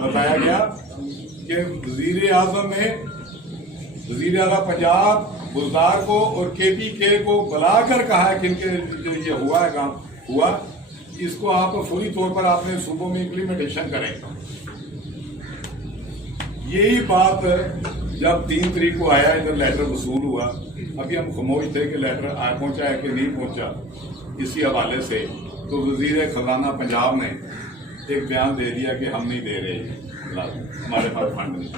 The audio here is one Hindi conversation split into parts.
बताया गया कि वजीर आजम ने वजीर आला पंजाब गुलजार को और KPK को बुलाकर कहा है कि इनके जो ये हुआ है काम हुआ, इसको आप फौरी तौर पर आपने सूबों में इम्प्लीमेंटेशन करें। यही बात जब 3 तारीख को आया, इधर लेटर वसूल हुआ, अभी हम खामोश थे कि लेटर पहुंचा है कि नहीं पहुंचा। इसी हवाले से तो वजीर खजाना पंजाब ने एक बयान दे दिया कि हम नहीं दे रहे, हमारे पास फंड नहीं।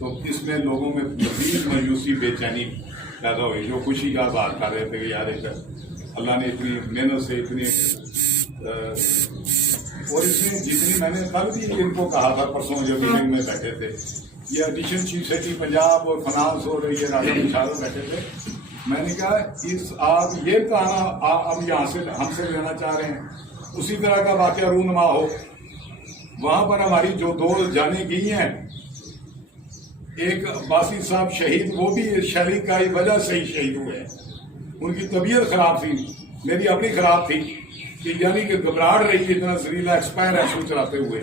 तो इसमें लोगों में मजीद मायूसी बेचैनी पैदा हुई, जो खुशी का आज़ार कर रहे थे कि यार एक अल्लाह ने इतनी मेहनत से इतनी और इसमें जितनी मैंने कल भी इनको कहा था, परसों जब मीटिंग में बैठे थे, ये एडिशन चीफ सेक्रेटरी पंजाब और फाइनेंस और ये राजा मुशार बैठे थे, मैंने कहा इस आप ये कहना अब यहाँ से हमसे लेना चाह रहे हैं, उसी तरह का वाकया रूनुमा हो। वहां पर हमारी जो 2 जाने गई हैं, एक बासी साहब शहीद, वो भी शैली का ही वजह से ही शहीद हुए हैं। उनकी तबीयत खराब थी, मेरी अपनी खराब थी कि यानी कि घबराहट रही इतना जहरीला एक्सपायर एक्शन चलाते हुए।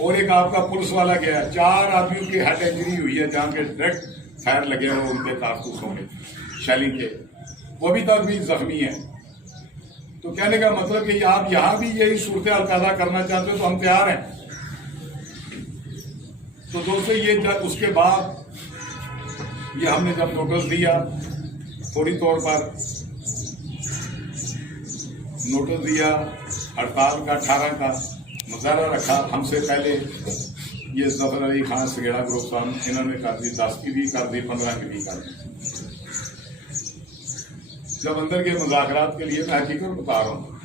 और एक आपका पुलिस वाला गया, 4 आदमियों की हेड इंजरी हुई है जहाँ के डायरेक्ट फायर लगे हुए उनके कारतूसों में शैली के, वो अभी तक भी जख्मी है। तो कहने का मतलब कि आप यहाँ भी यही सूरत हाल पैदा करना चाहते हो तो हम तैयार हैं। तो दोस्तों ये जब उसके बाद ये हमने जब नोटिस दिया, फौरी तौर पर नोटिस दिया, हड़ताल का 18 का मुजाहरा रखा। हमसे पहले ये जफर अली खान सगेड़ा ग्रुप साहब इन्होंने कर दी, 10 की भी कर दी, 15 की भी कर दी। जब अंदर के मुज़ाकरात के लिए, मैं हकीकत बता रहा हूँ,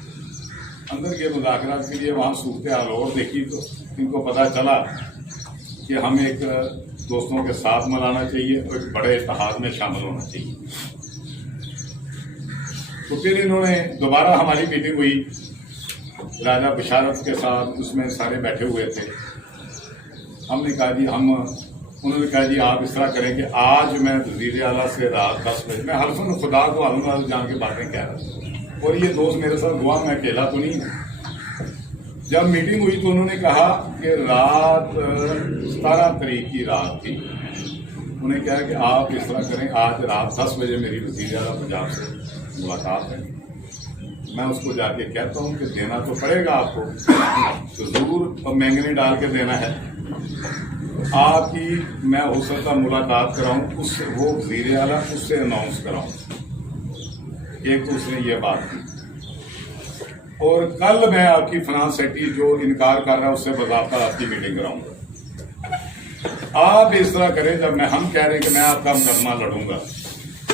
अंदर के मुज़ाकरात के लिए वहाँ सूरत हाल और देखी तो इनको पता चला कि हम एक दोस्तों के साथ मिलाना चाहिए और एक बड़े इत्तेहाद में शामिल होना चाहिए। तो फिर इन्होंने दोबारा हमारी मीटिंग हुई राजा बशारत के साथ, उसमें सारे बैठे हुए थे। हमने कहा जी उन्होंने कहा जी आप इस तरह करें कि आज मैं वज़ीर आला से रात 10 बजे, मैं हल्फन खुदा को आलम जान के बातें कह रहा था और ये दोस्त मेरे साथ हुआ, मैं अकेला तो नहीं। जब मीटिंग हुई तो उन्होंने कहा कि रात 17 तारीख की रात थी, उन्हें कहा कि आप इस तरह करें, आज रात 10 बजे मेरी वज़ीर आला पंजाब से मुलाकात है। मैं उसको जाके कहता हूँ कि देना तो पड़ेगा आपको, तो जरूर और महंगे डाल के देना है। आपकी मैं हो सकता मुलाकात कराऊं, उससे वो वज़ीर आला उससे अनाउंस कराऊं। एक तो उसने ये बात की। और कल मैं आपकी फाइनेंस सेक्रेटरी जो इनकार कर रहा है उससे बज़ाब्ता आपकी मीटिंग कराऊंगा। आप इस तरह करें, जब हम कह रहे हैं कि मैं आपका मुकदमा लड़ूंगा,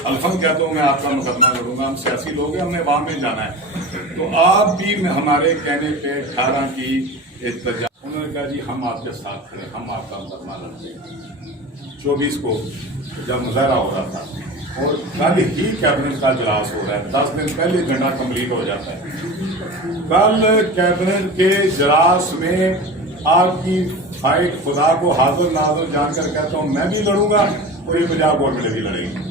अल्फन कहता हूँ मैं आपका मुकदमा लड़ूंगा, हम सियासी लोग हैं, हमने वहां में जाना है, तो आप भी हमारे कहने पे 18 की इत्तेजा। उन्होंने कहा जी हम आपके साथ खड़े, हम आपका मुकदमा लड़ेंगे। 24 को जब मुजाहरा हो रहा था और कल ही कैबिनेट का इजलास हो रहा है, 10 दिन पहले घंटा कंप्लीट हो जाता है। कल कैबिनेट के इजलास में आपकी फाइट खुदा को हाजिर नाजिर जानकर कहता हूँ मैं भी लड़ूंगा और ये पंजाब गवर्नमेंट भी लड़ेगी।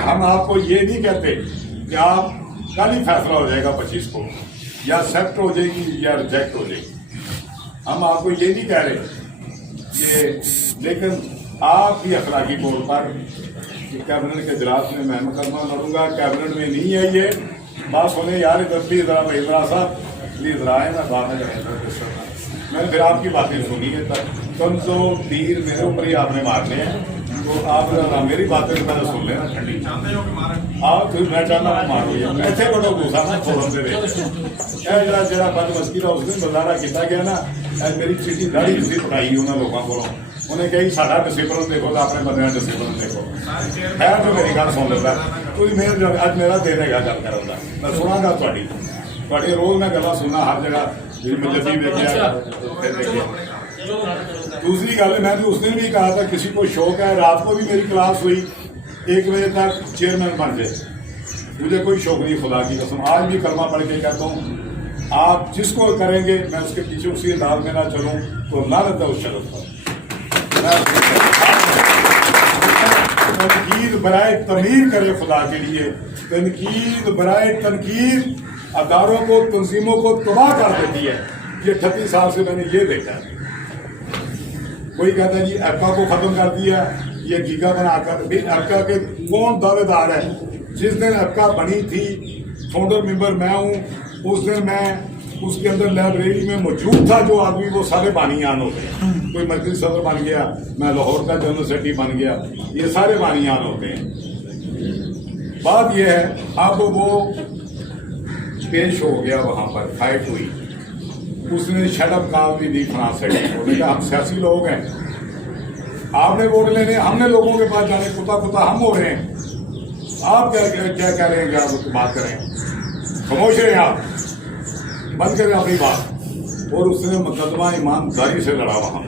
हम आपको ये नहीं कहते कि आप कल ही फैसला हो जाएगा 25 को, या एक्सेप्ट हो जाएगी या रिजेक्ट हो जाएगी। हम आपको ये नहीं कह रहे कि, लेकिन आप भी अखलाकी तौर पर कैबिनेट के इजलास में मैं मुकदमा लड़ूंगा, कैबिनेट में नहीं है ये बात सुने यार, इधर प्लीज इमरा साहब प्लीज राय ना बात है। मैंने फिर आपकी बातें सुनी है, तब तो तीर मेरे ऊपर ही आपने मारने हैं, तो आप मेरी बातें पहले सुन लेना ठंडी। आप फिर मैं चाहता हूँ मारो ऐसे बड़ो गुस्सा ना फोरम से जरा बदमस्की का उस दिन गुजारा किया गया ना, मेरी चिट्ठी दाढ़ी किसी पटाई उन्होंने लोगों को, उन्हें कही साडा डिसिपलिन देखो, अपने बंदे डिसिपलिन देखो। है तो मेरी गल सुन लेता, कोई मेरे अज मेरा दिन है गल करता, मैं सुनागा थोड़ी रोज मैं गल्लां सुनना हर जगह जबी देखिया। दूसरी गल मैं तो उस दिन भी कहा था किसी को शौक है, रात को भी मेरी क्लास हुई 1 बजे तक चेयरमैन बन जाए, मुझे कोई शौक नहीं खुदा की कसम। आज भी कलमा पढ़ के कहता हूँ आप जिसको करेंगे मैं उसके पीछे उसी अंदाज में ना चलूँ तो लानत है उस शरत पर। तनकीद बराए तमीर करे खुदा के लिए, तनकीद बराए तनकीद अदारों को तंजीमों को तबाह कर देती है। ये 38 साल से मैंने ये देखा है। कोई कहता है जी एप्का को खत्म कर दिया, ये गीगा बनाकर। फिर एप्का के कौन दावेदार है? जिस दिन एप्का बनी थी, फाउंडर मेंबर मैं हूँ, उस दिन मैं उसके अंदर लाइब्रेरी में मौजूद था। जो आदमी वो सारे बानियान होते हैं। कोई मर्कजी सदर बन गया, मैं लाहौर का जनरल सेक्रेटरी बन गया, ये सारे बानियान होते हैं। बात यह है, अब वो पेश हो गया, वहां पर फाइट हुई, उसने शटअप कॉल भी दी फ्रांस से। उन्होंने कहा हम सियासी लोग हैं, आपने वोट लेने, हमने लोगों के पास जाने, कुत्ता कुत्ता हम हो रहे हैं, आप क्या कह रहे हैं कि आप उसको बात करें? खामोश रहे आप, बंद करें अपनी बात। और उसने मुकदमा ईमानदारी से लड़ा वहां पर।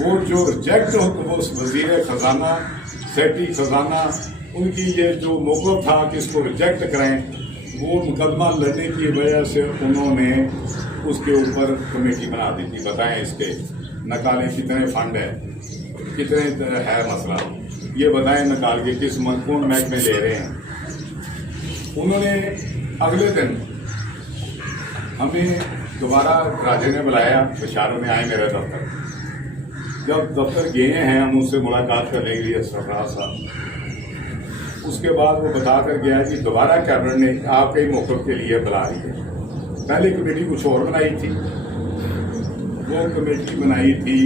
वो जो रिजेक्ट हो, वो वजीर खजाना, सेक्रेटरी खजाना, उनकी ये जो मौक़िफ़ था कि इसको रिजेक्ट करें, वो मुकदमा लड़ने की वजह से उन्होंने उसके ऊपर कमेटी बना दी थी। बताएं इसके निकालें कितने फंड है, कितने है मसला, ये बताएं निकाल के किस कौन महकमे ले रहे हैं। उन्होंने अगले दिन हमें दोबारा राजे ने बुलाया, बशारों में आए मेरे दफ्तर। जब दफ्तर गए हैं हम उनसे मुलाकात करने के लिए सरफराज साहब, उसके बाद वो बता कर गया कि दोबारा कैबिनेट ने आपके ही मौक़िफ़ के लिए बुला रही है। पहले कमेटी कुछ और बनाई थी, वो कमेटी बनाई थी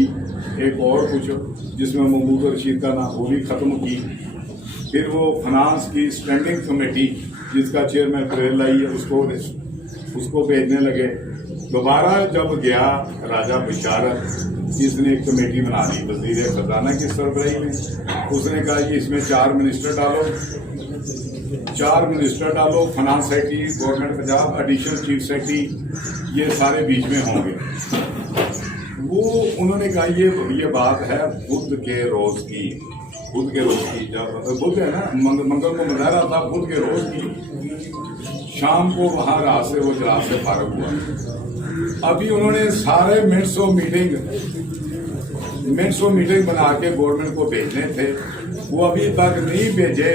एक और कुछ, जिसमें महमूद रशीद का नाम, वो भी ख़त्म की। फिर वो फाइनेंस की स्टैंडिंग कमेटी, जिसका चेयरमैन करेला ही है, उसको भेजने लगे। दोबारा जब गया राजा बशारत, इसने एक कमेटी बना दी वजीर खजाना की सरबराही में। उसने कहा कि इसमें 4 मिनिस्टर डालो, 4 मिनिस्टर डालो, finance secretary government Punjab, additional chief secretary, ये सारे बीच में होंगे। वो उन्होंने कहा ये बात है बुध के रोज की, बुध के रोज की, जब बुध है ना, मंगल को मनाया था, बुध के रोज की शाम को वहां रात से वो जलास से फारग हुआ। अभी उन्होंने सारे मिनट्स ऑफ मीटिंग बना के गवर्नमेंट को भेजने थे, वो अभी तक नहीं भेजे।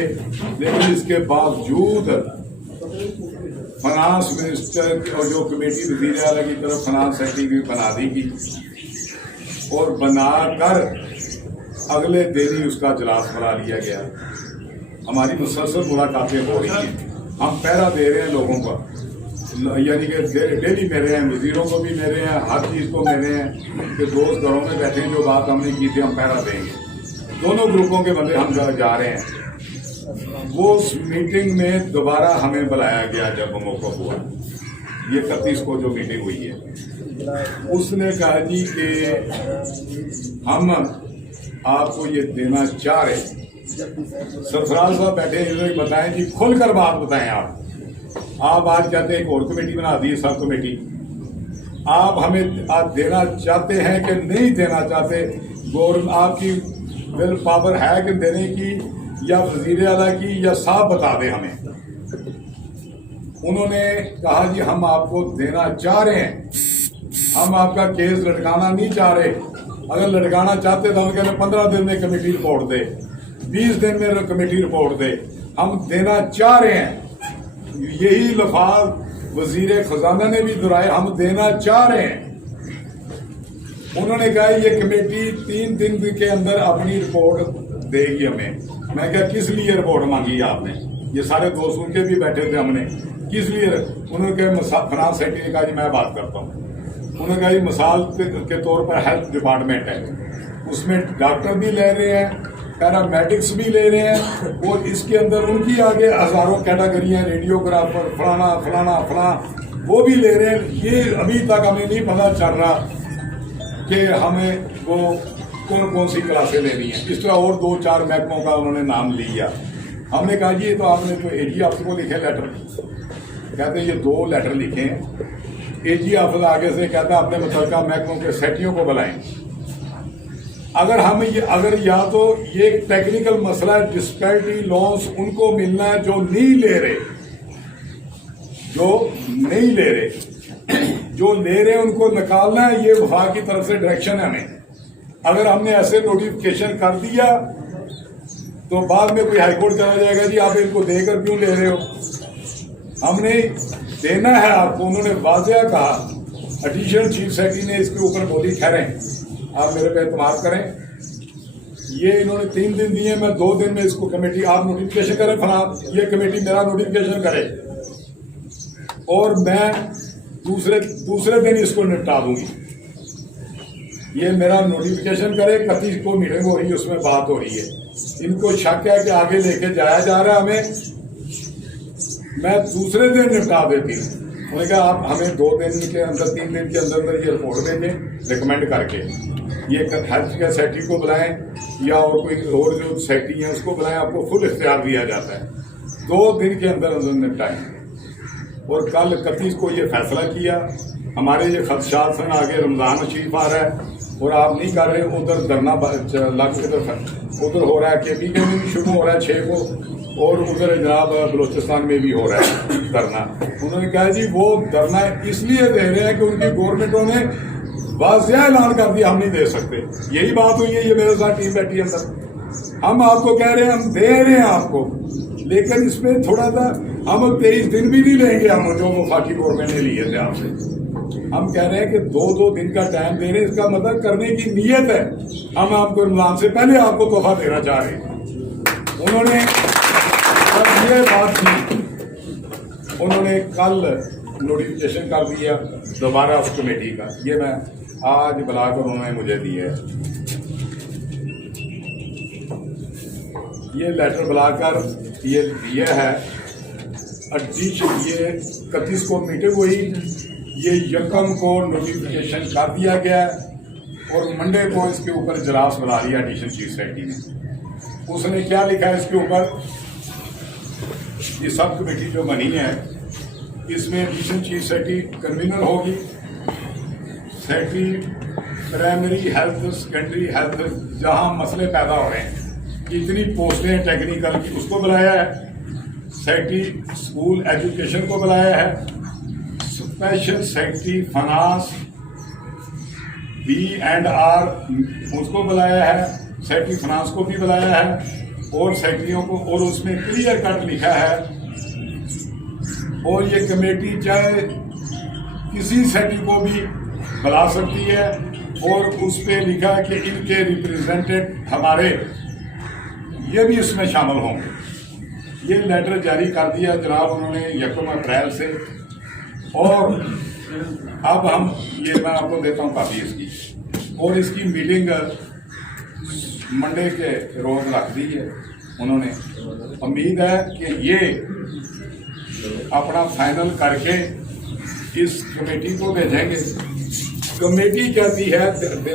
लेकिन इसके बावजूद फाइनेंस मिनिस्टर और जो कमेटी वजीर आला की तरफ फाइनेंस सेक्रेटरी भी बना दी गई, और बनाकर अगले दिन ही उसका इजलास बुला लिया गया। हमारी मुसलसल मुलाकातें हो रही हैं, हम पहरा दे रहे हैं लोगों का, यानी कि डेली मेरे हैं, वजीरों को भी मेरे हैं, हर चीज़ को मेरे हैं कि दोस्त घरों में बैठे हैं, जो बात हमने की थी हम पहरा देंगे। दोनों ग्रुपों के बंदे हम जा रहे हैं। वो उस मीटिंग में दोबारा हमें बुलाया गया जब मौका हुआ, ये 31 को जो मीटिंग हुई है। उसने कहा जी कि हम आपको ये देना चाह रहे। सरफराज साहब बैठे, इन्होंने बताएं जी, खुलकर बात बताएं। आप आज कहते हैं एक और कमेटी बना दी, सब कमेटी, आप हमें आज देना चाहते हैं कि नहीं देना चाहते? गवर्नमेंट आपकी विल पावर है कि देने की, या वजीर आला की, या साहब बता दें हमें। उन्होंने कहा जी हम आपको देना चाह रहे हैं, हम आपका केस लटकाना नहीं चाह रहे। अगर लटकाना चाहते तो हम कहते 15 दिन में कमेटी रिपोर्ट दे, 20 दिन में कमेटी रिपोर्ट दे, हम देना चाह रहे हैं। यही लफाज वजीर खजाना ने भी दोहराए, हम देना चाह रहे हैं। उन्होंने कहा ये कमेटी 3 दिन के अंदर अपनी रिपोर्ट देगी हमें। मैं क्या, किस लिए रिपोर्ट मांगी आपने? ये सारे दोस्त उनके भी बैठे थे, हमने किस लिए? उन्होंने कहा फाइनेंस सेक्रेटरी ने कहा जी मैं बात करता हूँ। उन्होंने कहा मिसाल के तौर पर हेल्थ डिपार्टमेंट है, उसमें डॉक्टर भी ले रहे हैं, पैरामेडिक्स भी ले रहे हैं, और इसके अंदर उनकी आगे हजारों कैटेगरियां, रेडियोग्राफर, फलाना फलाना फलाना, वो भी ले रहे हैं। ये अभी तक हमें नहीं पता चल रहा कि हमें वो कौन कौन सी क्लासें लेनी है। इस तरह और 2-4 महकमों का उन्होंने नाम लिया। हमने कहा जी ये तो आपने तो एजी ऑफिस को लिखे लेटर, कहते ये 2 लेटर लिखे हैं। एजी ऑफिस आगे से कहता है अपने मुतल्लिका महकमों के सेक्रेटरियों को बुलाएं। अगर या तो ये टेक्निकल मसला है, डिस्पैरिटी लॉस उनको मिलना है जो नहीं ले रहे, जो ले रहे उनको निकालना है। ये वफाक की तरफ से डायरेक्शन है हमें। अगर हमने ऐसे नोटिफिकेशन कर दिया तो बाद में कोई हाईकोर्ट चला जाएगा जी आप इनको देकर क्यों ले रहे हो। हमने देना है आपको। उन्होंने वाज़ेह कहा एडिशनल चीफ सेक्रेटरी ने इसके ऊपर बोली ठहरें, आप मेरे पे एतमाद करें। ये इन्होंने 3 दिन दिए, मैं 2 दिन में इसको कमेटी आप नोटिफिकेशन करें, फला ये कमेटी मेरा नोटिफिकेशन करे और मैं दूसरे दिन इसको निपटा दूंगी। ये मेरा नोटिफिकेशन करे, 31 को मीटिंग हो रही है, उसमें बात हो रही है। इनको शक है कि आगे लेके जाया जा रहा है हमें, मैं दूसरे दिन निपटा देती हूँ। उन्होंने कहा आप हमें 2 दिन के अंदर 3 दिन के अंदर ये रिपोर्ट देंगे रिकमेंड करके, ये हेल्थ केयर सेक्रेटरी को बुलाएं या और कोई और जो सेक्रेटरी है उसको बुलाएं, आपको फुल इख्तियार दिया जाता है, 2 दिन के अंदर निपटाएं। और कल 31 को ये फैसला किया। हमारे ये खदशात हैं, आगे रमजान शरीफ आ रहा है और आप नहीं कर रहे, उधर धरना लाख की तरफ उधर हो रहा है, KP के में भी शुरू हो रहा है 6 को और उधर जनाब बलोचिस्तान में भी हो रहा है धरना। उन्होंने कहा जी वो धरना इसलिए दे रहे हैं कि उनकी गवर्नमेंटों ने वाज़ेह ऐलान कर दिया हम नहीं दे सकते। यही बात हुई है, ये मेरे साथ टीम बैठी है अंदर, हम आपको कह रहे हैं हम दे रहे हैं आपको, लेकिन इसमें थोड़ा सा हम 23 दिन भी नहीं लेंगे हम जो वफाकी गवर्नमेंट ने लिए थे आपसे। हम कह रहे हैं कि 2-2 दिन का टाइम दे रहे हैं, इसका मतलब करने की नीयत है। हम आपको रमजान से पहले आपको तोहफा देना चाह रहे हैं। उन्होंने ये बात की, उन्होंने कल नोटिफिकेशन कर दिया दोबारा उस कमेटी का, ये मैं आज बुलाकर उन्होंने मुझे दिया है। ये लेटर बुलाकर ये दिया है ये 31 को मीटिंग हुई, ये यकम को नोटिफिकेशन कर दिया गया और मंडे को इसके ऊपर इजलास बुला लिया एडिशनल चीफ सेक्रेटरी ने। उसने क्या लिखा है इसके ऊपर, ये सब कमेटी जो बनी है इसमें एडिशनल चीफ सेक्रेटरी कन्वीनर होगी, secretary primary health secondary health जहां मसले पैदा हो रहे हैं, इतनी पोस्टें टेक्निकल की उसको बुलाया है, सेक्रेटरी स्कूल एजुकेशन को बुलाया है, स्पेशल सेक्रेटरी फाइनेंस B&R उसको बुलाया है, सेक्रेटरी फाइनेंस को भी बुलाया है और सेक्रेटरियों को, और उसमें क्लियर कट लिखा है। और ये कमेटी चाहे किसी सेक्रेटरी को भी बुला सकती है और उस पर लिखा है कि इनके रिप्रेजेंटेटिव हमारे ये भी इसमें शामिल होंगे। ये लेटर जारी कर दिया जनाब उन्होंने 1 अप्रैल से, और अब हम ये मैं आपको देता हूँ काफी इसकी, और इसकी मीटिंग मंडे के रोज रख दी है उन्होंने। उम्मीद है कि ये अपना फाइनल करके इस कमेटी को भेजेंगे। कमेटी कहती है,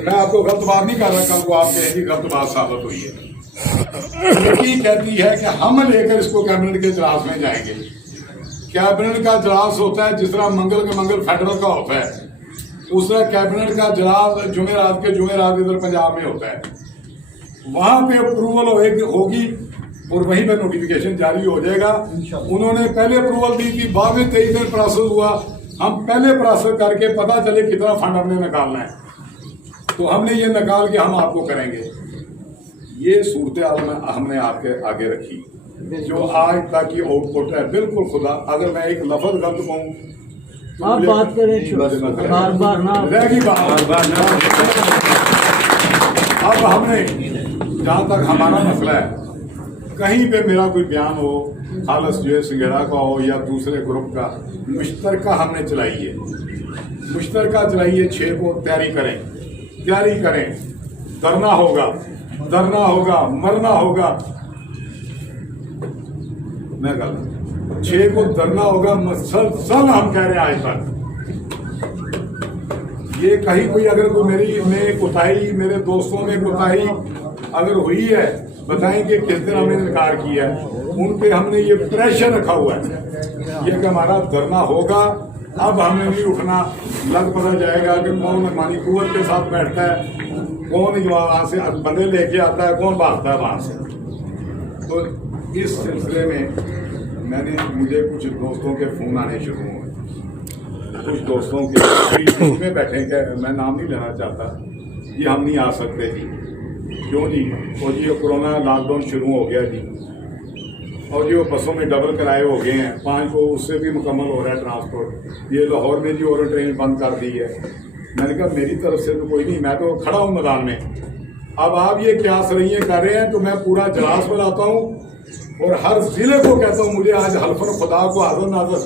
मैं आपको गलत बात नहीं कर रहा, कल को आप कहेंगे गलत बात साबित हुई है। कमेटी कहती है कि हम लेकर इसको कैबिनेट के इजलास में जाएंगे। कैबिनेट का इजलास होता है जिस तरह मंगल के मंगल फेडरल का होता है, उस तरह कैबिनेट का इजलास जुमेरात के जुमेरात इधर पंजाब में होता है। वहां पे अप्रूवल होगी और वहीं पर नोटिफिकेशन जारी हो जाएगा। उन्होंने पहले अप्रूवल दी थी, बाद में 23 दिन प्रोसेस हुआ। हम पहले प्रोसेस करके पता चले कितना फंड हमने निकालना है, तो हमने ये निकाल के हम आपको करेंगे। ये सूरत हाल में हमने आपके आगे रखी, जो आज तक की आउटपुट है। बिल्कुल खुदा, अगर मैं एक लफ्ज गलत कहूँ तो आप बात करें, बार बार ना रहेगी बार ना। अब हमने जहाँ तक हमारा मसला है, कहीं पे मेरा कोई बयान हो, खालस जो है सिंगेड़ा का हो या दूसरे ग्रुप का, मुश्तरका हमने चलाई है, मुश्तरका चलाइए। 6 को तैयारी करें, धरना होगा, मरना होगा। मैं गलत, 6 को धरना होगा, मसलसल हम कह रहे हैं आज तक। ये कहीं कोई अगर कोई मेरी में कोताही, मेरे दोस्तों में कोताही अगर हुई है, बताएंगे किस दिन हमने इनकार किया है। उन पे हमने ये प्रेशर रखा हुआ है ये कि हमारा धरना होगा। अब हमें भी उठना लग पता जाएगा कि कौन मानी कुवत के साथ बैठता है, कौन वहां से बंदे लेके आता है, कौन भागता है वहां से। तो इस सिलसिले में मुझे कुछ दोस्तों के फोन आने शुरू हुए, कुछ दोस्तों के में बैठे के, मैं नाम नहीं लेना चाहता, ये हम नहीं आ सकते जी, क्यों जी, और ये कोरोना लॉकडाउन शुरू हो गया जी, और जो बसों में डबल किराए हो गए हैं 5 को, उससे भी मुकम्मल हो रहा है ट्रांसपोर्ट। ये लाहौर में भी और ट्रेन बंद कर दी है। मैंने कहा मेरी तरफ से तो कोई नहीं, मैं तो खड़ा हूँ मैदान में। अब आप ये क्या सरैये कर रहे हैं तो मैं पूरा जलास बनाता हूँ और हर जिले को कहता हूँ मुझे आज हल्फर खुदा को हाजिर नाज़र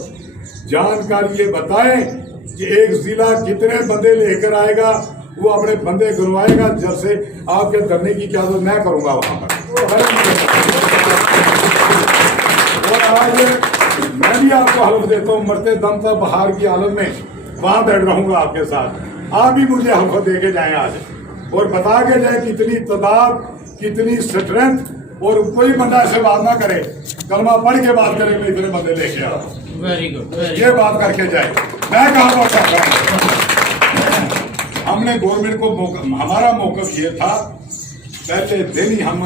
जानकर ये बताएं कि एक जिला कितने बंदे लेकर आएगा, वो अपने बंदे गिनवाएगा। जब से आपके धरने की इजाजत मैं करूंगा वहां पर। और आज मैं भी आपको हल्फ देता हूँ, मरते दम तक बहार की हालत में वहां बैठ रहूंगा आपके साथ। आप भी मुझे हल्फ दे के जाए आज और बता के जाए कितनी तादाद, कितनी स्ट्रेंथ, और कोई बंदा ऐसे बात ना करे, कलमा पढ़ के बात करे मैं इतने बंदे लेके आ रहा हूँ। वेरी गुड, ये बात करके जाए। मैं कहा बात कर रहा हूँ। हमने गवर्नमेंट को हमारा मौकफ ये था, पहले दिन ही हम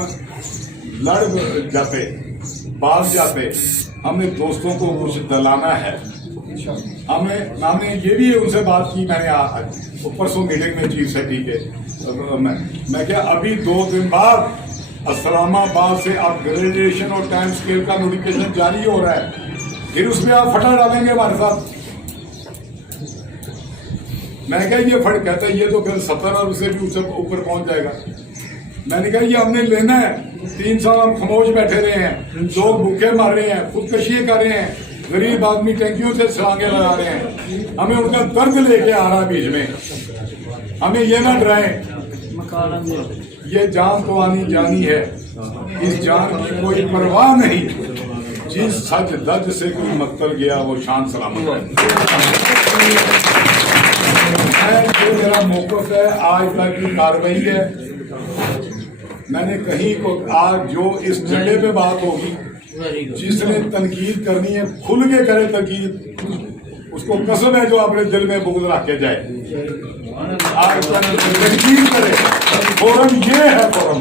लड़ जाते, बात जाते, हमने दोस्तों को कुछ दिलाना है। हमने ये भी उनसे बात की, मैंने परसों मीटिंग में चीफ सेक्रेटरी के मैं क्या अभी 2 दिन बाद इस्लामाबाद से अपग्रेडेशन और टाइम स्केल का नोटिफिकेशन जारी हो रहा है, फिर उसमें आप फटा डालेंगे हमारे साथ। मैं क्या ये फट कहता है ये तो फिर 70 और उससे भी ऊपर पहुंच जाएगा। मैंने कहा ये हमने लेना है। 3 साल हम खामोश बैठे रहे हैं, लोग भूखे मार रहे हैं, खुदकशी कर रहे हैं, गरीब आदमी टैंकियों से छलांगे लगा रहे हैं, हमें उनका दर्द लेके आ रहा है बीच में। हमें ये ना डराएं, ये जान तो आनी जानी है, इस जान की कोई परवाह नहीं। जिस सच दज से कोई मक्तल गया वो शान सलामत है। जो मेरा मौकफ है आज तक की कार्रवाई है। मैंने कहीं को आज जो इस जगह पे बात होगी, जिसने तनकीद करनी है खुल के करे तनकीद, उसको कसम है जो अपने दिल में बुग़्ज़ रख के जाए। आज तनकीद करे। फोरम ये है, फोरम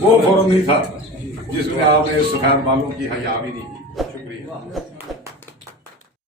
वो फोरम नहीं था जिसमें आपने सफेद बालों की हया भी नहीं की। शुक्रिया।